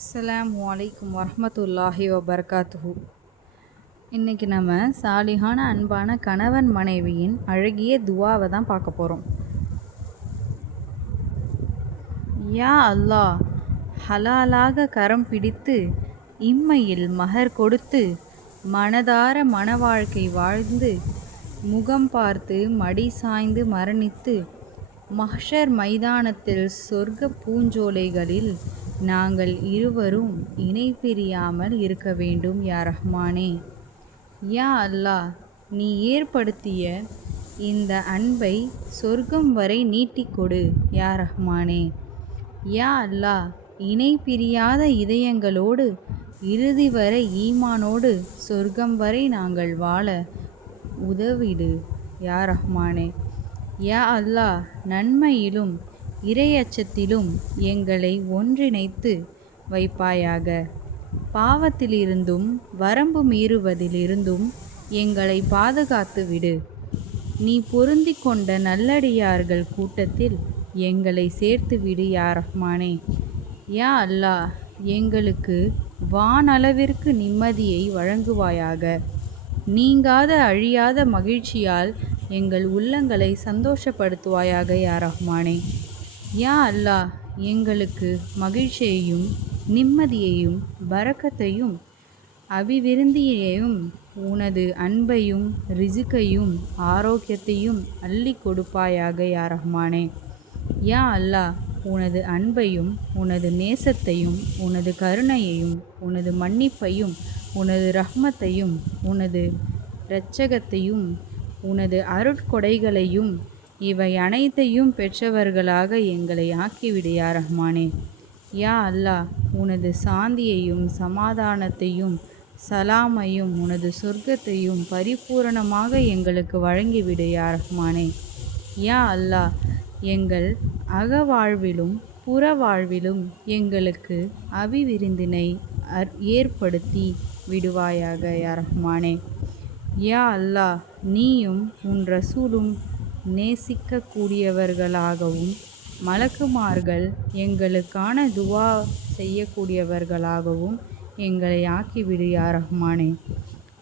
அஸ்ஸலாமு அலைக்கும் வரமத்துல்லாஹி வபர்காத்துஹூ. இன்றைக்கி நம்ம சாலிகான அன்பான கணவன் மனைவியின் அழகிய துவாவை தான் பார்க்க போகிறோம் யா அல்லாஹ் ஹலாலாக கரம் பிடித்து இம்மையில் மகர் கொடுத்து மனதார மன வாழ்க்கை வாழ்ந்து முகம் பார்த்து மடி சாய்ந்து மரணித்து மஹ்ஷர் மைதானத்தில் சொர்க்க பூஞ்சோலைகளில் நாங்கள் இருவரும் இணை பிரியாமல் இருக்க வேண்டும் யா ரஹ்மானே. யா அல்லாஹ் நீ ஏற்படுத்திய இந்த அன்பை சொர்க்கம் வரை நீட்டிக்கொடு யா ரஹ்மானே. யா அல்லாஹ் இணை பிரியாத இதயங்களோடு இறுதி வரை ஈமானோடு சொர்க்கம் வரை நாங்கள் வாழ உதவிடு யா ரஹ்மானே. யா அல்லாஹ் நன்மையிலும் இரையச்சத்திலும் எங்களை ஒன்றிணைத்து வைப்பாயாக. பாவத்திலிருந்தும் வரம்பு மீறுவதிலிருந்தும் எங்களை பாதுகாத்து விடு. நீ பொருந்தி கொண்ட நல்லடியார்கள் கூட்டத்தில் எங்களை சேர்த்து விடு யா ரஹ்மானே. யா அல்லாஹ் எங்களுக்கு வானளவிற்கு நிம்மதியை வழங்குவாயாக. நீங்காத அழியாத மகிழ்ச்சியால் எங்கள் உள்ளங்களை சந்தோஷப்படுத்துவாயாக யா ரஹ்மானே. யா அல்லாஹ் எங்களுக்கு மகிழ்ச்சியையும் நிம்மதியையும் பரக்கத்தையும் அபிவிருந்தியையும் உனது அன்பையும் ரிசுக்கையும் ஆரோக்கியத்தையும் அள்ளி கொடுப்பாயாக யா ரஹ்மானே. யா அல்லாஹ் உனது அன்பையும் உனது நேசத்தையும் உனது கருணையையும் உனது மன்னிப்பையும் உனது ரஹ்மத்தையும் உனது இரட்சகத்தையும் உனது அருட்கொடைகளையும் இவை அனைத்தையும் பெற்றவர்களாக எங்களை ஆக்கிவிடு யா ரஹ்மானே. யா அல்லாஹ் உனது சாந்தியையும் சமாதானத்தையும் சலாமையும் உனது சொர்க்கத்தையும் பரிபூரணமாக எங்களுக்கு வழங்கிவிடு யா ரஹ்மானே. யா அல்லாஹ் எங்கள் அகவாழ்விலும் புற வாழ்விலும் எங்களுக்கு அபிவிருந்தினை ஏற்படுத்தி விடுவாயாக யா ரஹ்மானே. யா அல்லாஹ் நீயும் உன் ரசூலும் நேசிக்கக்கூடியவர்களாகவும் மலக்குமார்கள் எங்களுக்கான துவா செய்யக்கூடியவர்களாகவும் எங்களை ஆக்கிவிடு யா ரஹ்மானே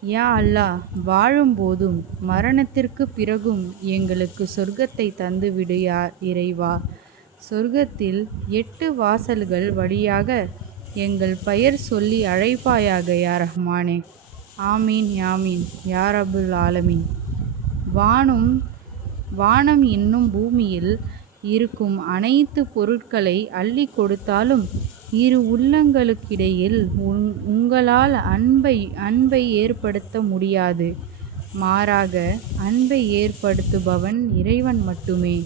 யா அல்லாஹ் வாழும்போதும் மரணத்திற்கு பிறகும் எங்களுக்கு சொர்க்கத்தை தந்துவிடு யா இறைவா. சொர்க்கத்தில் எட்டு வாசல்கள் வழியாக எங்கள் பெயர் சொல்லி அழைப்பாயாக யா ரஹ்மானே ஆமீன் யாமீன் யாரபுல் ஆலமீன். வானும் வானம் என்னும் பூமியில் இருக்கும் அனைத்து பொருட்களை அள்ளி கொடுத்தாலும் இரு உள்ளங்களுக்கிடையில் உங் உங்களால் அன்பை அன்பை ஏற்படுத்த முடியாது. மாறாக அன்பை ஏற்படுத்துபவன் இறைவன் மட்டுமே.